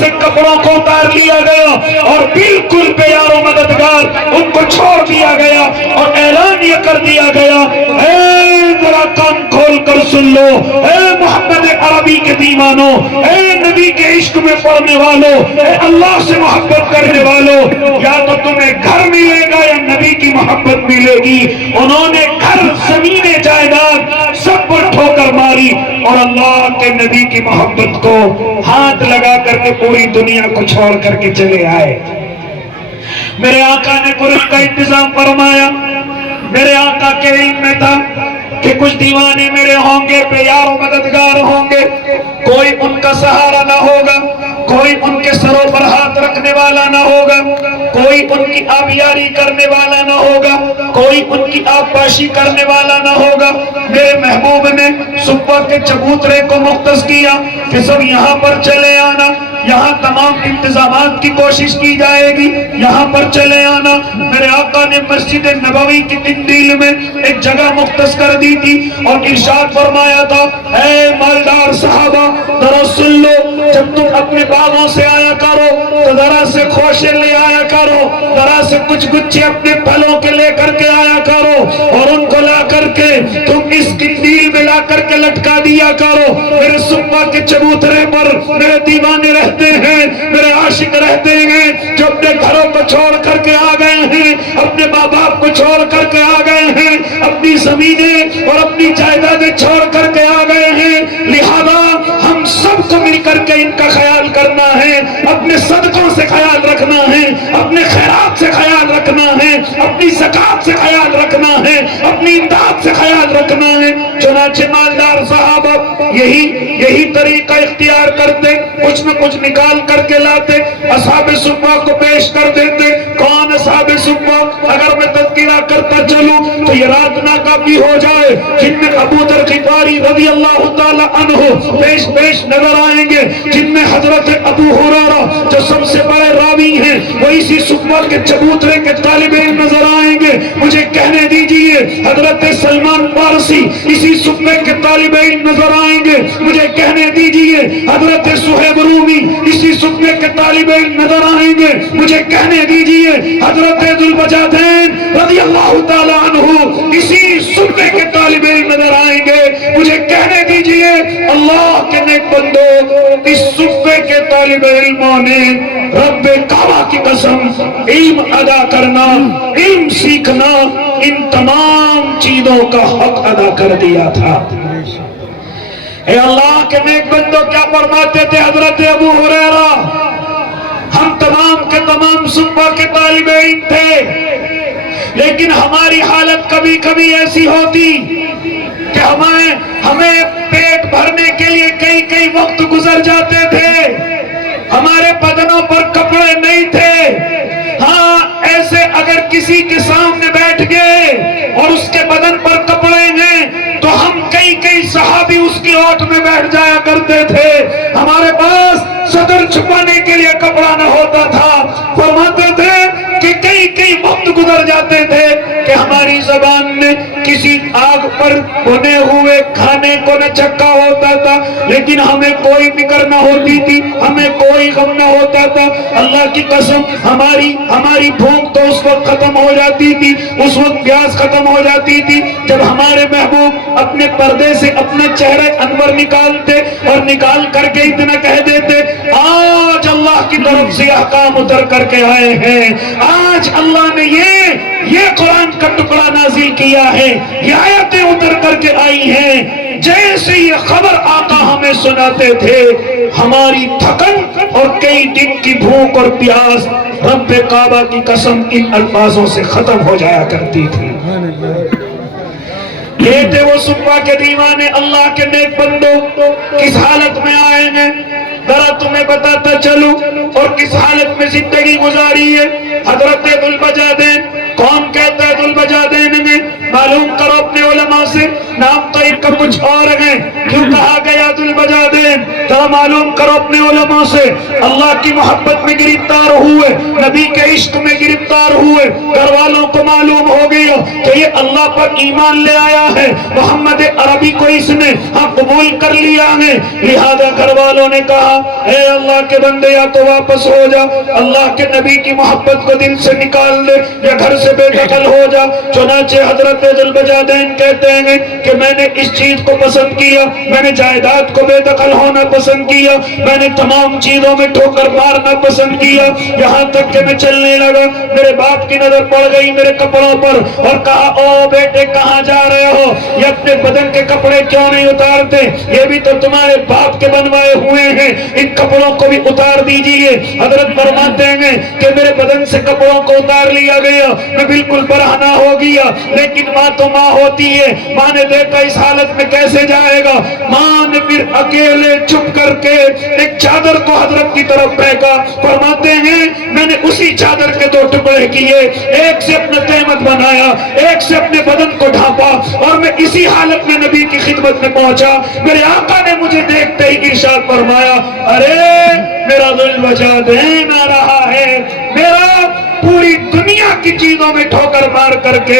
سے کپڑوں کو اتار لیا گیا اور بالکل بے یار و مددگار ان کو چھوڑ دیا گیا اور اعلان یہ کر دیا گیا، اے ذرا کان کھول کر سن لو، اے محمد عربی کے دیوانوں، اے نبی کے عشق میں پڑھنے والوں، اے اللہ سے محبت کرنے والوں، یا تو تمہیں گھر ملے گا یا نبی کی محبت ملے گی۔ انہوں نے گھر، زمین، جائیداد سب پر ٹھوکر ماری اور اللہ کے نبی کی محبت کو ہاتھ لگا کر کے پوری دنیا کو چھوڑ کر کے چلے آئے۔ میرے آقا نے قرآن کا انتظام فرمایا۔ میرے آقا کے علم میں تھا کہ کچھ دیوانے میرے ہوں گے، بے یار و مددگار ہوں گے، کوئی ان کا سہارا نہ ہوگا، کوئی ان کے سروں پر ہاتھ رکھنے والا نہ ہوگا، کوئی ان کی آبیاری کرنے والا نہ ہوگا، کوئی ان کی آبپاشی کرنے والا نہ ہوگا۔ میرے محبوب نے صبح کے چبوترے کو مختص کیا کہ سب یہاں پر چلے آنا، یہاں تمام انتظامات کی کوشش کی جائے گی، یہاں پر چلے آنا۔ میرے آقا نے مسجد نبوی کی تندیل میں ایک جگہ مختص کر دی تھی اور ارشاد فرمایا تھا، اے مالدار صحابہ ذرا سن لو، جب تم اپنے باغوں سے آیا کرو تو ذرا سے خوشے لے آیا کرو، ذرا سے کچھ گچھے اپنے پھلوں کے لے کر کے آیا کرو اور ان کو لا کر کے تم اس تندیل میں لا کر کے لٹکا دیا کرو۔ میرے صبح کے چبوترے پر میرے دیوانے رہتے ہیں، میرے عاشق رہتے ہیں جو اپنے گھروں کو چھوڑ کر کے آ گئے ہیں، اپنے ماں باپ کو چھوڑ کر کے آ گئے ہیں، اپنی زمینیں اور اپنی جائیدادیں چھوڑ کر کے آ گئے ہیں۔ لہذا ہم سب کو مل کر کے ان کا خیال کرنا ہے، اپنے صدقوں سے خیال رکھنا ہے، اپنے خیرات سے خیال رکھنا ہے، اپنی زکات سے خیال رکھنا ہے، اپنی امداد سے خیال رکھنا ہے۔ چنانچہ مالدار صحابہ یہی طریقہ اختیار کرتے، کچھ نہ کچھ نکال کر کے لاتے، اصحاب صفہ کو پیش کر دیتے۔ کون اصحاب صفہ؟ اگر میں تذکرہ کرتا چلوں تو یہ رات ناکافی ہو جائے، جن میں ابو ذر غفاری رضی اللہ تعالی عنہ پیش نظر آئیں گے، جن میں حضرت ابو ہریرہ جو سب سے بڑے راوی ہیں وہ اسی صفہ کے چبوترے کے طالب علم نظر آئیں گے۔ مجھے کہنے دیجئے حضرت سلمان فارسی اسی صفے کے طالب علم نظر آئیں گے۔ مجھے کہنے دیجئے حضرت صہیب رومی اسی صفے کے طالب علم نظر آئیں گے۔ مجھے کہنے دیجئے حضرت ذوالبجادین رضی اللہ تعالی عنہ اسی صفے کے طالب علم نظر آئیں گے۔ مجھے کہنے دیجئے اللہ کے نیک بندو، اس صفے کے طالب علموں نے رب کعبہ کی قسم علم ادا کرنا، علم سیکھنا، ان تمام چیزوں کا حق ادا کر دیا تھا۔ اے اللہ کے نیک بندو، کیا فرماتے تھے حضرت ابو ہریرہ؟ ہم تمام کے تمام صفہ کے طالب علم تھے، لیکن ہماری حالت کبھی کبھی ایسی ہوتی کہ ہمیں پیٹ بھرنے کے لیے کئی وقت گزر جاتے تھے، ہمارے بدنوں پر کپڑے نہیں تھے۔ ہاں ایسے اگر کسی کے سامنے بیٹھ گئے اور اس کے بدن پر کپڑے ہیں تو ہم کئی صحابی اس کی اوٹ میں بیٹھ جایا کرتے تھے، ہمارے پاس صدر چھپانے کے لیے کپڑا نہ ہوتا تھا۔ فرماتے تھے کہ کئی وقت گزر جاتے تھے کہ ہماری زبان میں کسی آگ پر بنے ہوئے کھانے کو نہ چکھا ہوتا تھا، لیکن ہمیں کوئی فکر نہ ہوتی تھی، ہمیں کوئی غم نہ ہوتا تھا۔ اللہ کی قسم ہماری بھوک تو اس وقت ختم ہو جاتی تھی، اس وقت پیاس ختم ہو جاتی تھی جب ہمارے محبوب اپنے پردے سے اپنے چہرے انور نکالتے اور نکال کر کے اتنا کہہ دیتے، آج اللہ کی طرف سے احکام اتر کر کے آئے ہیں، آج اللہ نے یہ قرآن کا ٹکڑا نازل کیا ہے، یہ آیتیں اتر کر کے آئی ہیں۔ جیسے یہ خبر آقا ہمیں سناتے تھے، ہماری تھکن اور کئی دن کی بھوک اور پیاس رب کعبہ کی قسم ان الفاظوں سے ختم ہو جایا کرتی تھی۔ یہ تھے وہ صفہ کے دیوانے، اللہ کے نیک بندو کس حالت میں آئے ہیں ذرا تمہیں بتاتا چلوں، اور کس حالت میں زندگی گزاری ہے۔ حضرت ذوالبجادین، کون کہتا ہے ذوالبجادین نے؟ معلوم کرو اپنے علماء سے، نام تو ان کا کچھ اور ہے، کیوں کہا گیا ذوالبجادین؟ ذرا معلوم کرو اپنے علماء سے، اللہ کی محبت میں گرفتار ہوئے، نبی کے عشق میں گرفتار ہوئے، گھر والوں کو معلوم ہو گیا کہ یہ اللہ پر ایمان لے آیا ہے، محمد عربی کو اس نے قبول کر لیا ہے، لہذا گھر والوں نے کہا اے اللہ کے بندے یا تو واپس ہو جا، اللہ کے نبی کی محبت کو دل سے نکال دے یا گھر سے بے دخل ہو جا۔ چنانچہ حضرت ذوالبجادین کہتے ہیں کہ میں نے اس چیز کو پسند کیا، میں نے جائیداد کو بے دخل ہونا پسند کیا، میں نے تمام چیزوں میں ٹھوکر مارنا پسند کیا، یہاں تک کہ میں چلنے لگا، میرے باپ کی نظر پڑ گئی میرے کپڑوں پر اور کہا او بیٹے کہاں جا رہے ہو، یہ اپنے بدن کے کپڑے کیوں نہیں اتارتے، یہ بھی تو تمہارے باپ کے بنوائے ہوئے ہیں، ان کپڑوں کو بھی اتار دیجئے۔ حضرت فرماتے ہیں کہ میرے بدن سے کپڑوں کو اتار لیا گیا، میں بالکل برہنہ ہو گیا، لیکن ماں تو ماں ہوتی ہے، ماں نے دیکھا اس حالت میں کیسے جائے گا، ماں نے پھر اکیلے چھپ کر کے ایک چادر کو حضرت کی طرف پھینکا، فرماتے ہیں میں نے اسی چادر کے 2 ٹکڑے کیے، ایک سے اپنا تہمت بنایا، ایک سے اپنے بدن کو ڈھانپا، اور میں اسی حالت میں نبی کی خدمت میں پہنچا، میرے آقا نے مجھے دیکھتے ہی ارشاد فرمایا ارے میرا ذوالبجادین آ رہا ہے، میرا پوری دنیا کی چیزوں میں ٹھوکر مار کر کے